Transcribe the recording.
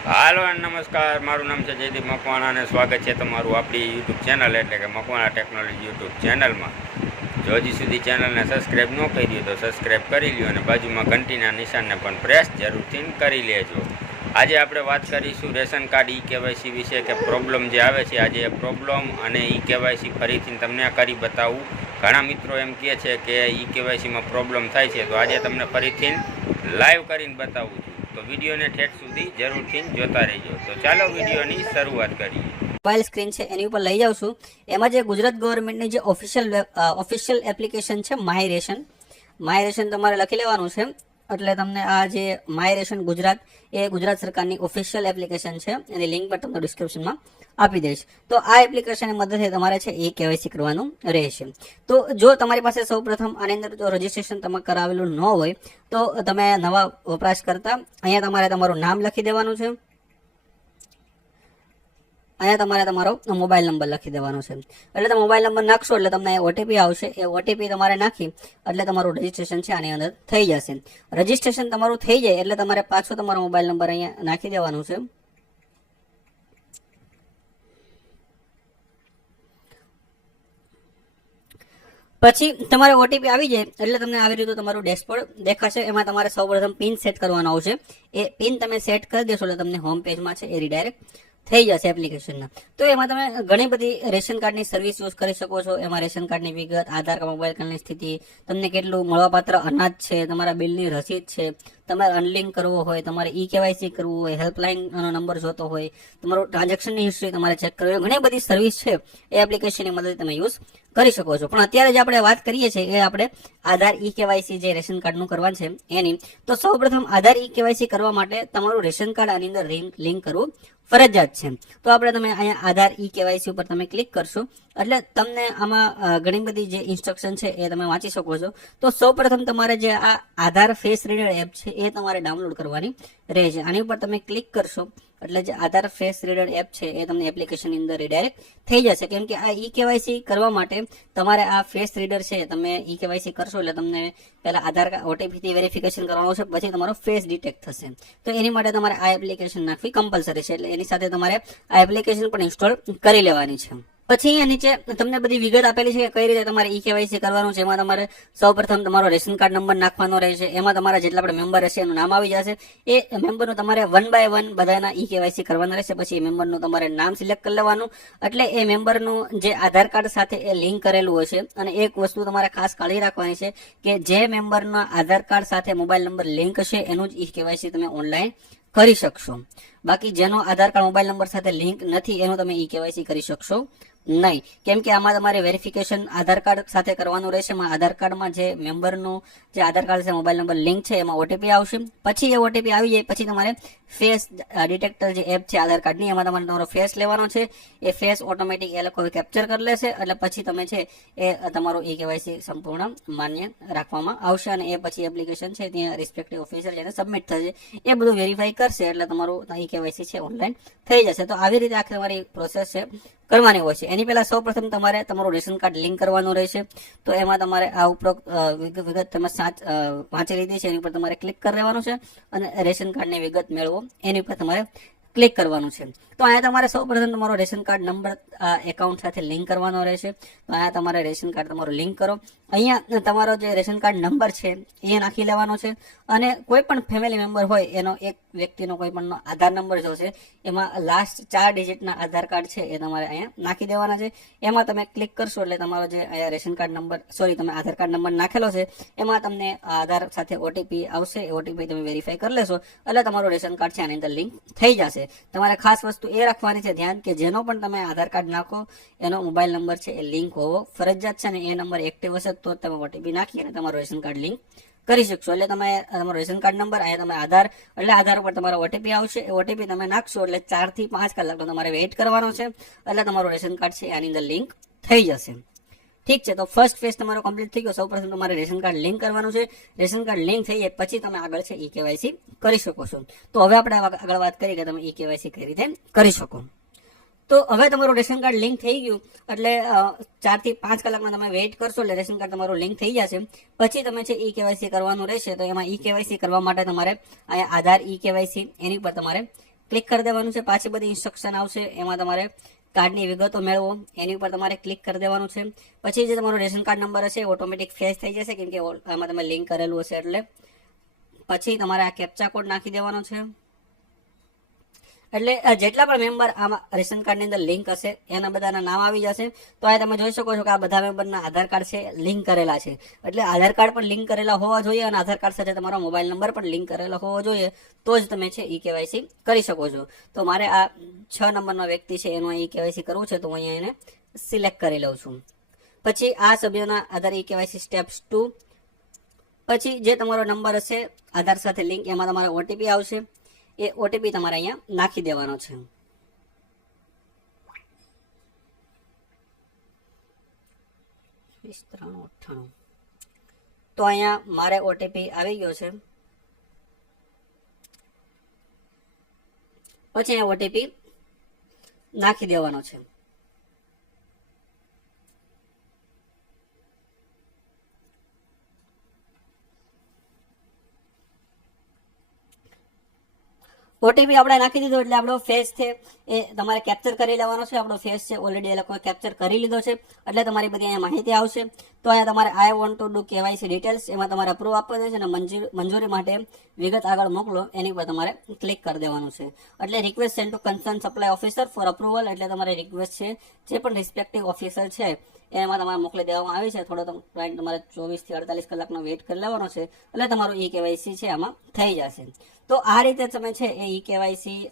હાલો નમસ્કાર, મારું નામ છે જયદીપ મકવાણા અને સ્વાગત છે તમારું આપણી યુટ્યુબ ચેનલ એટલે કે મકવાણા ટેકનોલોજી યુટ્યુબ ચેનલમાં. જો હજી સુધી ચેનલને સબસ્ક્રાઈબ ન કરી તો સબસ્ક્રાઈબ કરી લ્યો અને બાજુમાં ઘંટીના નિશાનને પણ પ્રેસ જરૂરથી કરી લેજો. આજે આપણે વાત કરીશું રેશન કાર્ડ ઈ કેવાયસી વિશે કે પ્રોબ્લેમ જે આવે છે. આજે એ પ્રોબ્લેમ અને ઈ કેવાયસી ફરીથી તમને કરી બતાવું. ઘણા મિત્રો એમ કહે છે કે ઈ કેવાયસીમાં પ્રોબ્લેમ થાય છે, તો આજે તમને ફરીથી લાઈવ કરીને બતાવું છું. તો વિડીયોને ઠેઠ સુધી જરૂરથી જોતા રહેજો. તો ચાલો વિડીયોની શરૂઆત કરીએ. મોબાઈલ સ્ક્રીન છે એની ઉપર લઈ જાઉં છું. એમાં જે ગુજરાત ગવર્મેન્ટની જે ઓફિશિયલ એપ્લિકેશન છે માય રેશન તમારે લખી લેવાનું છે. એટલે તમને આ જે માય રેશન ગુજરાત એ ગુજરાત સરકારની ઓફિશિયલ એપ્લિકેશન છે, એની લિંક પણ તમને ડિસ્ક્રિપ્શનમાં આપી દઈશ. તો આ એપ્લિકેશનની મદદથી તમારે છે એ કેવાયસી કરવાનું રહેશે. તો જો તમારી પાસે સૌપ્રથમ આની અંદર જો રજીસ્ટ્રેશન તમે કરાવેલું ન હોય તો તમે નવા વપરાશકર્તા અહીંયા તમારે તમારું નામ લખી દેવાનું છે. અહીંયા તમારે તમારો મોબાઈલ નંબર લખી દેવાનો છે. એટલે તમે મોબાઈલ નંબર નાખશો એટલે તમને ઓટીપી આવશે. એ ઓટીપી તમારે નાખી એટલે તમારું રજીસ્ટ્રેશન છે આની અંદર થઈ જશે. રજીસ્ટ્રેશન તમારું થઈ જાય એટલે તમારે પાછો તમારો મોબાઈલ નંબર અહીંયા નાખી દેવાનું છે. પછી તમારે ઓટીપી આવી જાય એટલે તમને આવી રીતે તમારું ડેશબોર્ડ દેખાશે. એમાં તમારે સૌપ્રથમ પિન સેટ કરવાનો આવશે. એ પિન તમે સેટ કરી દેશો એટલે તમને હોમ પેજમાં છે એ રીડાયરેક્ટ થઈ જશે એપ્લિકેશનના. તો એમાં તમે ઘણી બધી રેશન કાર્ડની સર્વિસ યુઝ કરી શકો છો. એમાં રેશન કાર્ડની વિગત, આધાર કાર્ડ, મોબાઈલ કાર્ડની સ્થિતિ, તમને કેટલું મળવાપાત્ર અનાજ છે, તમારા બિલની રસીદ છે, તમારે અનલિંક કરવો હોય, તમારે ઈ કેવાયસી કરવું હોય, હેલ્પલાઇનનો નંબર જોતો હોય, તમારું ટ્રાન્ઝેક્શનની હિસ્ટ્રી તમારે ચેક કરવી હોય, ઘણી બધી સર્વિસ છે એ એપ્લિકેશનની મદદથી તમે યુઝ કરી શકો છો. પણ અત્યારે જે આપણે વાત કરીએ છીએ એ આપણે આધાર ઈ કેવાયસી જે રેશન કાર્ડનું કરવાનું છે એની. તો સૌપ્રથમ આધાર ઈ કેવાયસી કરવા માટે તમારું રેશન કાર્ડ આની અંદર લિંક કરવું ફરજિયાત છે. તો આપણે તમે અહીંયા આધાર ઈ કેવાયસી ઉપર તમે ક્લિક કરશો એટલે તમને આમાં ઘણી બધી જે ઇન્સ્ટ્રક્શન છે એ તમે વાંચી શકો છો. તો સૌપ્રથમ તમારે જે આ આધાર ફેસ રીડર એપ છે એ તમારે ડાઉનલોડ કરવાની રહેશે. આની ઉપર તમે ક્લિક કરશો એટલે જે આધાર ફેસ રીડર એપ છે એ તમને એપ્લિકેશનની અંદર રિડાયરેક્ટ થઈ જશે. કેમ કે આ ઈ કેવાયસી કરવા માટે તમારે આ ફેસ રીડર છે તમે ઈ કેવાયસી કરશો એટલે તમને પહેલા આધાર કાર્ડ ઓટીપીથી વેરિફિકેશન કરવાનું છે, પછી તમારો ફેસ ડિટેક્ટ થશે. તો એની માટે તમારે આ એપ્લિકેશન નાખવી કમ્પલસરી છે. એટલે એની સાથે તમારે આ એપ્લિકેશન પણ ઇન્સ્ટોલ કરી લેવાની છે. પછી અહીંયા નીચે તમને બધી વિગત આપેલી છે કે કઈ રીતે તમારે ઈ કેવાયસી કરવાનું છે. એમાં તમારે સૌપ્રથમ તમારો રેશન કાર્ડ નંબર નાખવાનો રહેશે. એમાં તમારા જેટલા પણ મેમ્બર હશે એનું નામ આવી જશે. એ મેમ્બરનું તમારે 1 બાય 1 બધાના ઈ કેવાયસી કરવાના રહેશે. પછી એ મેમ્બરનું તમારે નામ સિલેક્ટ કરી લેવાનું. એટલે એ મેમ્બરનું જે આધાર કાર્ડ સાથે એ લિંક કરેલું હશે. અને એક વસ્તુ તમારે ખાસ કાળજી રાખવાની છે કે જે મેમ્બરના આધાર કાર્ડ સાથે મોબાઈલ નંબર લિંક હશે એનું જ ઈ કેવાયસી તમે ઓનલાઈન કરી શકશો. બાકી જેનો આધાર કાર્ડ મોબાઈલ નંબર સાથે લિંક નથી એનું તમે ઈ કેવાયસી કરી શકશો નહીં. કેમ કે આમાં તમારે વેરિફિકેશન આધાર કાર્ડ સાથે કરવાનું રહેશે. એમાં આધાર કાર્ડમાં જે મેમ્બરનું જે આધાર કાર્ડ છે મોબાઈલ નંબર લિંક છે એમાં ઓટીપી આવશે. પછી એ ઓટીપી આવી જાય પછી તમારે ફેસ ડિટેક્ટર જે એપ છે આધાર કાર્ડની એમાં તમારે તમારો ફેસ લેવાનો છે. એ ફેસ ઓટોમેટિક એ લોકો કેપ્ચર કરી લેશે એટલે પછી તમે છે એ તમારું ઈ કેવાયસી સંપૂર્ણ માન્ય રાખવામાં આવશે. અને એ પછી એપ્લિકેશન છે ત્યાં રિસ્પેક્ટિવ ઓફિસર જેને સબમિટ થશે એ બધું વેરીફાઈ કરશે એટલે તમારું ઈ કેવાયસી છે ઓનલાઈન થઈ જશે. તો આવી રીતે આખી તમારી પ્રોસેસ છે કરવાની હોય છે. એની પહેલા સૌપ્રથમ તમારે તમારું રેશન કાર્ડ લિંક કરવાનું રહેશે. તો એમાં તમારે આ ઉપરોક્ત વિગત તમે વાંચી લીધી છે એની ઉપર તમારે ક્લિક કરી દેવાનું છે અને રેશન કાર્ડની વિગત મેળવો એની ઉપર તમારે ક્લિક કરવાનું છે. તો અહીંયા તમારે સૌપ્રથમ તમારો રેશન કાર્ડ નંબર એકાઉન્ટ સાથે લિંક કરવાનો રહેશે. તો અહીંયા તમારે રેશન કાર્ડ તમારું લિંક કરો. અહીંયા તમારો જે રેશન કાર્ડ નંબર છે એ નાખી લેવાનો છે. અને કોઈ પણ ફેમિલી મેમ્બર હોય એનો એક વ્યક્તિનો કોઈ પણ આધાર નંબર જો છે એમાં લાસ્ટ 4 ડિજિટના આધાર કાર્ડ છે એ તમારે અહીંયા નાખી દેવાના છે. એમાં તમે ક્લિક કરશો એટલે તમારો જે અહીંયા રેશન કાર્ડ નંબર તમે આધાર કાર્ડ નંબર નાખેલો છે એમાં તમને આધાર સાથે ઓટીપી આવશે. એ ઓટીપી તમે વેરીફાઈ કરી લેશો એટલે તમારું રેશન કાર્ડ છે આની અંદર લિંક થઈ જશે. તમારે ખાસ વસ્તુ એ રાખવાની છે ધ્યાન કે જેનો પણ તમે આધાર કાર્ડ નાખો એનો મોબાઈલ નંબર છે એ લિંક હોવો ફરજિયાત છે. અને એ નંબર એક્ટિવ હશે તો તમે ઓટીપી નાખી અને તમારું રેશન કાર્ડ લિંક કરી શકશો. એટલે તમે તમારો રેશન કાર્ડ નંબર અહીંયા તમે આધાર એટલે આધાર ઉપર તમારો ઓટીપી આવશે. એ ઓટીપી તમે નાખશો એટલે 4 થી 5 કલાકનો તમારે વેઇટ કરવાનો છે એટલે તમારું રેશન કાર્ડ છે આની અંદર લિંક થઈ જશે. ઠીક છે. તો ફર્સ્ટ ફેઝ તમારો કમ્પ્લીટ થઈ ગયો. સૌપ્રથમ તમારે રેશન કાર્ડ લિંક કરવાનું છે. રેશન કાર્ડ લિંક થઈ જાય પછી તમે આગળ છે ઈ કેવાયસી કરી શકો છો. તો હવે આપણે આગળ વાત કરીએ કે તમે ઈ કેવાયસી કઈ રીતે કરી શકો. તો હવે તમારું રેશન કાર્ડ લિંક થઈ ગયું એટલે 4 થી 5 કલાકમાં તમે વેઇટ કરશો એટલે રેશન કાર્ડ તમારું લિંક થઈ જશે. પછી તમે છે ઈ કેવાયસી કરવાનું રહેશે. તો એમાં ઈ કેવાયસી કરવા માટે તમારે અહીંયા આધાર ઈ કેવાયસી એની પર તમારે ક્લિક કરી દેવાનું છે. પાછી બધી ઇન્સ્ટ્રક્શન આવશે, એમાં તમારે કાર્ડની વિગતો મેળવો એની ઉપર તમારે ક્લિક કરી દેવાનું છે. પછી જે તમારો રેશન કાર્ડ નંબર હશે ઓટોમેટિક ફેચ થઈ જશે, કેમ કે આમાં તમે લિંક કરેલું હશે એટલે. પછી તમારે આ કેપ્ચા કોડ નાખી દેવાનો છે. એટલે જેટલા પણ મેમ્બર આમાં રેશન કાર્ડની અંદર લિંક હશે એના બધાના નામ આવી જશે. તો આ તમે જોઈ શકો છો કે આ બધા મેમ્બરના આધાર કાર્ડ છે લિંક કરેલા છે. એટલે આધાર કાર્ડ પણ લિંક કરેલા હોવા જોઈએ અને આધાર કાર્ડ સાથે તમારો મોબાઈલ નંબર પણ લિંક કરેલો હોવો જોઈએ, તો જ તમે છે ઈ કેવાયસી કરી શકો છો. તો મારે આ 6 નંબરનો વ્યક્તિ છે એનું ઈ કેવાયસી કરવું છે, તો હું અહીંયા એને સિલેક્ટ કરી લઉં છું. પછી આ સભ્યોના આધાર ઈ કેવાયસી સ્ટેપ્સ 2. પછી જે તમારો નંબર હશે આધાર સાથે લિંક, એમાં તમારે ઓટીપી આવશે. એ ઓટીપી તમારે અહીંયા નાખી દેવાનો છે. તો અહીંયા મારે ઓટીપી આવી ગયો છે. પછી અહીંયા ઓટીપી નાખી દેવાનો છે. ઓટીપી આપણે નાખી દીધો એટલે આપણો ફેસ છે એ તમારે કેપ્ચર કરી લેવાનો છે. આપણો ફેસ છે ઓલરેડી એ લોકોએ કેપ્ચર કરી લીધો છે, એટલે તમારી બધી અહીંયા માહિતી આવશે. તો અહીંયા તમારે I want to do KYC details, એમાં તમારે અપ્રૂવ આપવાનું છે અને મંજૂરી માટે વિગત આગળ મોકલો એની પર તમારે ક્લિક કરી દેવાનું છે. એટલે request send to concern supply officer four approval, એટલે તમારે રિક્વેસ્ટ છે જે પણ રિસ્પેક્ટિવ ઓફિસર છે એમાં તમારે મોકલી દેવામાં આવી છે. થોડો ટાઈમ તમારે 24 થી 48 કલાકનો વેઇટ કરી લેવાનો છે, એટલે તમારું ઈ કેવાયસી છે આમાં થઈ જશે. તો આ રીતે તમે છે એ ઈ કેવાયસી